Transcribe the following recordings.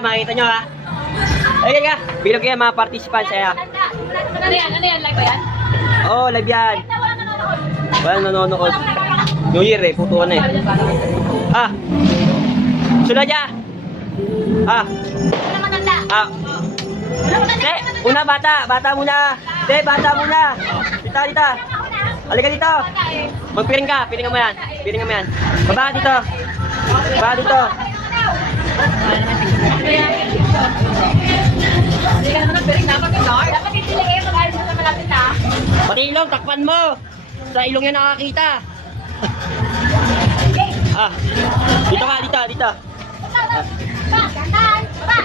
makikita nyo ha. Ayun ka, bilog yan mga participants eh. Ano yan? Live ba yan? Oo, live yan. Walang nanonood. New Year eh, putuan na eh. Sunod niya. Wala matanda. Te, una bata muna. Te, bata muna. Dita. Halika dito. Magpiring ka mo yan. Baba dito. Hindi ka naman nagpiring dapat yung Lord. Dapat hindi lang kayo mag-alis sa malapit na. Pati ilong, takpan mo. Sa ilong yan nakakita. Dito. Gantan! Baba!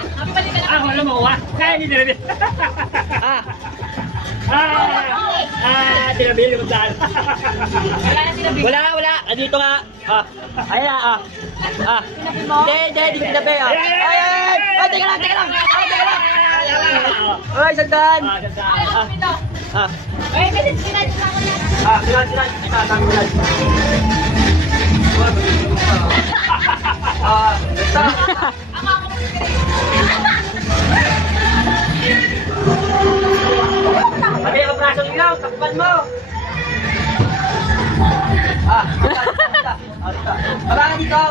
Wala mo wa. Kaya hindi nila. Tinabil yung daan. Wala na sinabi. Wala. Andito nga. Ayan Hindi, di ko tinabi. Ay, teka lang. Ay, sandaan. Eh, kasi sinadya lang ko yan. Sinan. Itatanggulan. Sabi ang brasong ilaw, takpan mo. Baba dito.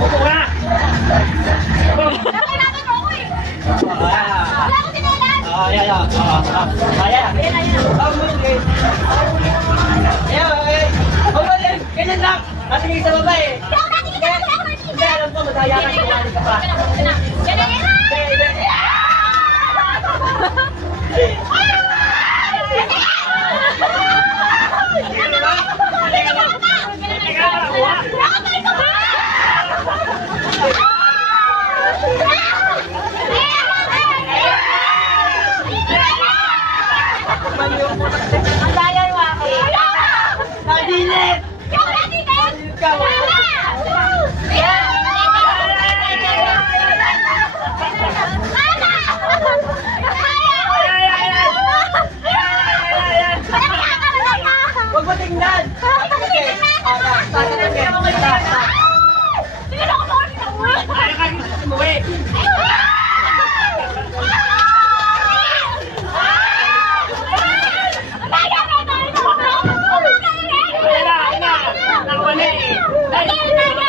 Upo ka. Nakailangan mo ako eh. Wala ko tinalan. Ganyan lang. Natingin sa baba eh. Hindi ako natingin sa ako natingin. Hindi, alam ko, madaya ka sa pa. Ang daya yung ako. Nadilit! Huwag mo tingnan! Kaya ka gusto umuwi. Nakuha na eh.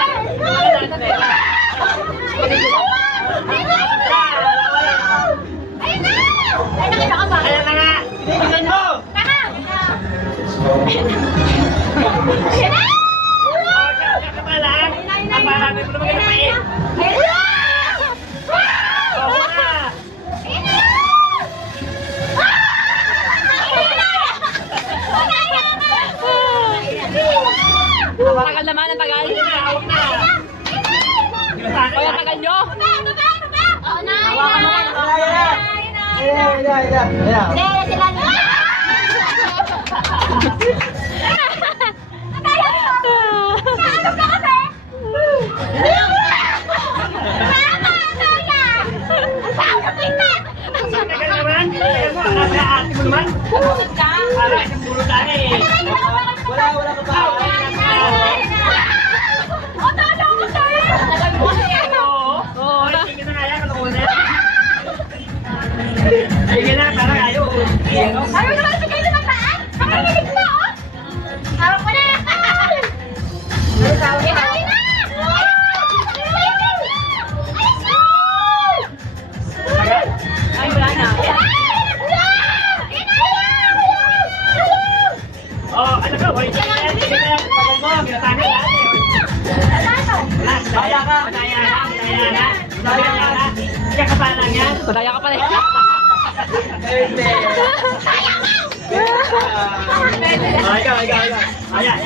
Ayan na nga. Tingnan mo! Kaya ka pala. Napahanap mo naman kayo pa eh. Oo nga. Tagal naman, ang tagal. Hawak na. Ay, ang tagal nyo. Hawakan mo na! Ayan. Tagal naman. Ayan mo, nasa ate mo naman. Para, isang bulo tayo eh. Wala ka pa. Oo. Sige na nga yan. Ano ko na yan? Sige na, parang ayaw. Ayaw naman sa kayo ng paan? Nakikinig na, oh! Hawak mo na! Ikaw na! Ay, wala na. Oh, ano ka? Wait, sige na. Tagal mo. Ginatagal na. Kaya ka. Daya na. Kaya ka pala lang yan. Madaya ka pala. Hindi. Ikaw. Ayan.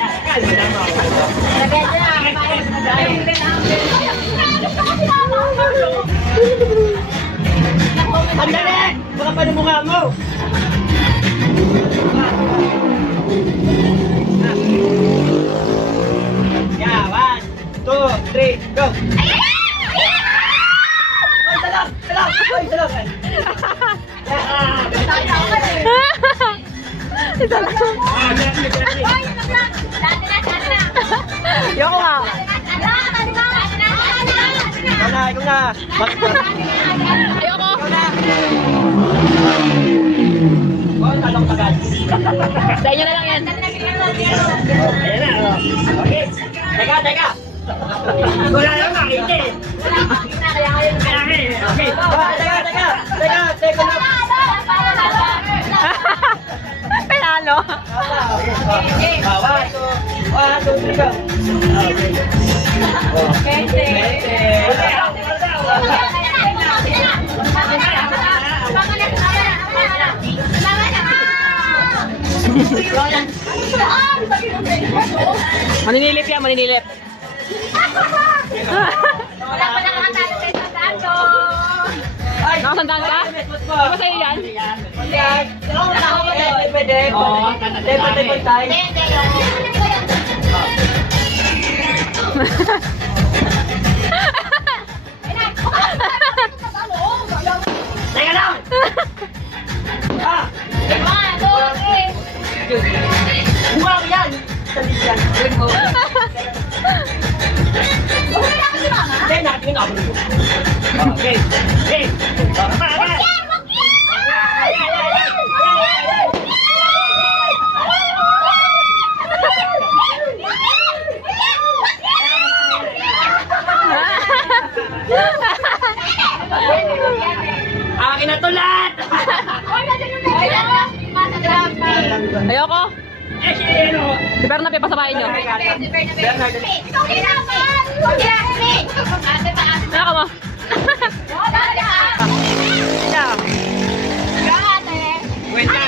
Ang dali! Baka pa ng mukha mo! Yeah, 1, 2, 3, go! Ay, salak! Ay, salak! Isa lang. Yoko nga. ikaw na. Ayoko. Ikaw na. Oh, talong tagal. Sa inyo na lang yan. Ayan na, oh. Okay. Teka. Wala lang makita eh. Kaya nga eh. Okay. Teka na. Penalo. One, two, three, go. Maninilip yan, maninilip. Wala pa nakakatalo sa isang santo. Nakasandaan ka? Di ba sa'yo yan? Pwede. Pantay. Teka lang! Bunga ko yan. Salit yan. Hindi, nakatingin ako. Okay. Okay. Tama. Akin na to lahat! Ayoko. Eh, si ano? Si Bernabe, pasabahin nyo. Ayoko mo. Kwenta.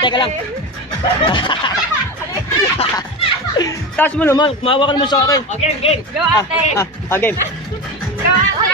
Teka lang. Taas mo naman. Mahawa ka naman sa akin. Okay, game. Go ate. Game. Go ate.